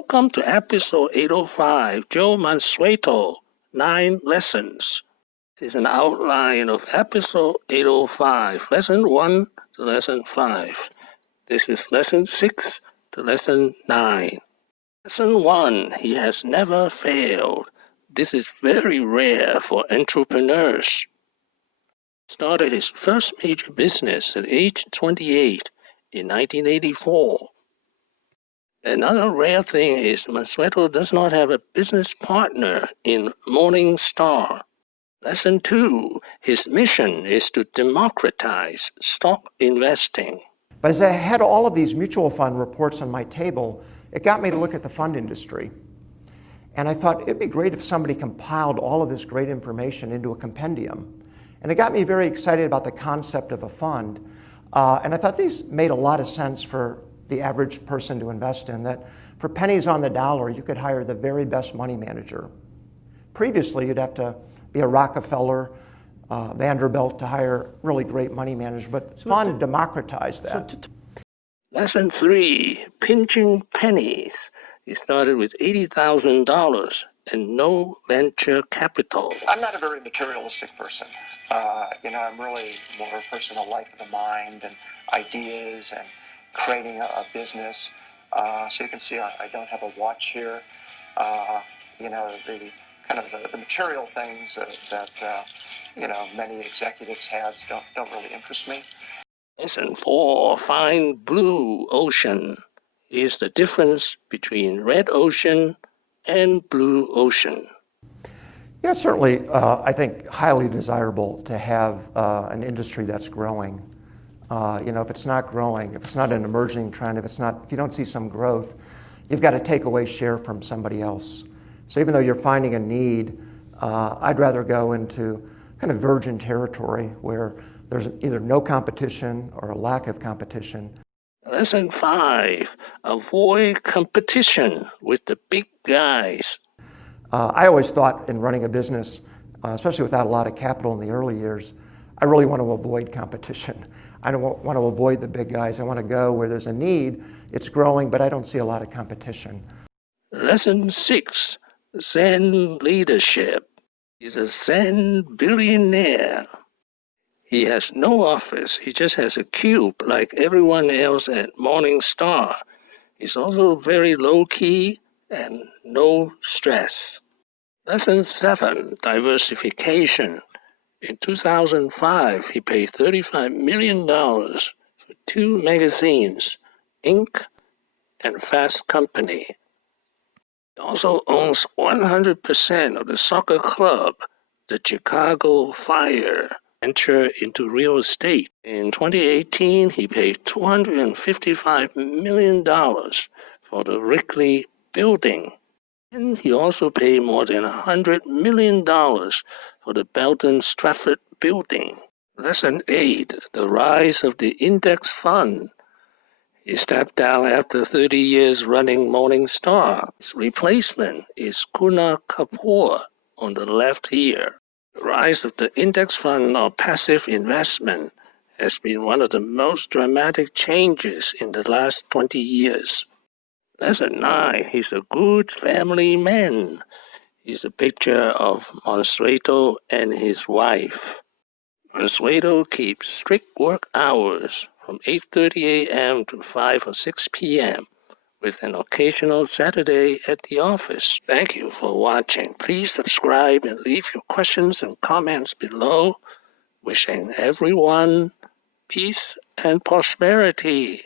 Welcome to episode 805, Joe Mansueto, 9 Lessons. This is an outline of episode 805, lesson 1 to lesson 5. This is lesson 6 to lesson 9. Lesson 1, he has never failed. This is very rare for entrepreneurs. Started his first major business at age 28 in 1984. Another rare thing is Mansueto does not have a business partner in MorningStar. Lesson 2, his mission is to democratize stock investing. But as I had all of these mutual fund reports on my table, it got me to look at the fund industry. And I thought it'd be great if somebody compiled all of this great information into a compendium. And it got me very excited about the concept of a fund. And I thought these made a lot of sense for the average person to invest in, that for pennies on the dollar, you could hire the very best money manager. Previously, you'd have to be a Rockefeller, Vanderbilt to hire really great money managers, but fund democratized that. Lesson 3, pinching pennies. He started with $80,000 and no venture capital. I'm not a very materialistic person. I'm really more a person of life of the mind and ideas and creating a business. So you can see I don't have a watch here. The material things that many executives have don't really interest me. Lesson 4, find blue ocean. Is the difference between red ocean and blue ocean. Yeah, certainly, I think highly desirable to have an industry that's growing. If it's not growing, if it's not an emerging trend, if you don't see some growth, you've got to take away share from somebody else. So even though you're finding a need, I'd rather go into kind of virgin territory where there's either no competition or a lack of competition. Lesson 5, avoid competition with the big guys. I always thought in running a business, especially without a lot of capital in the early years, I really want to avoid competition. I don't want to avoid the big guys. I want to go where there's a need, it's growing, but I don't see a lot of competition. Lesson 6, Zen leadership. He's a Zen billionaire. He has no office. He just has a cube like everyone else at MorningStar. He's also very low-key and no stress. Lesson 7, diversification. In 2005, he paid $35 million for 2 magazines, Inc. and Fast Company. He also owns 100% of the soccer club, the Chicago Fire. Venture into real estate. In 2018, he paid $255 million for the Wrigley building. And he also paid more than $100 million for the Belton Stratford building. Lesson 8, the rise of the index fund. He stepped down after 30 years running MorningStar. His replacement is Kunal Kapoor on the left here. The rise of the index fund or passive investment has been one of the most dramatic changes in the last 20 years. Lesson 9, he's a good family man. He's a picture of Mansueto and his wife. Mansueto keeps strict work hours from 8:30 a.m. to 5 or 6 p.m. with an occasional Saturday at the office. Thank you for watching. Please subscribe and leave your questions and comments below. Wishing everyone peace and prosperity.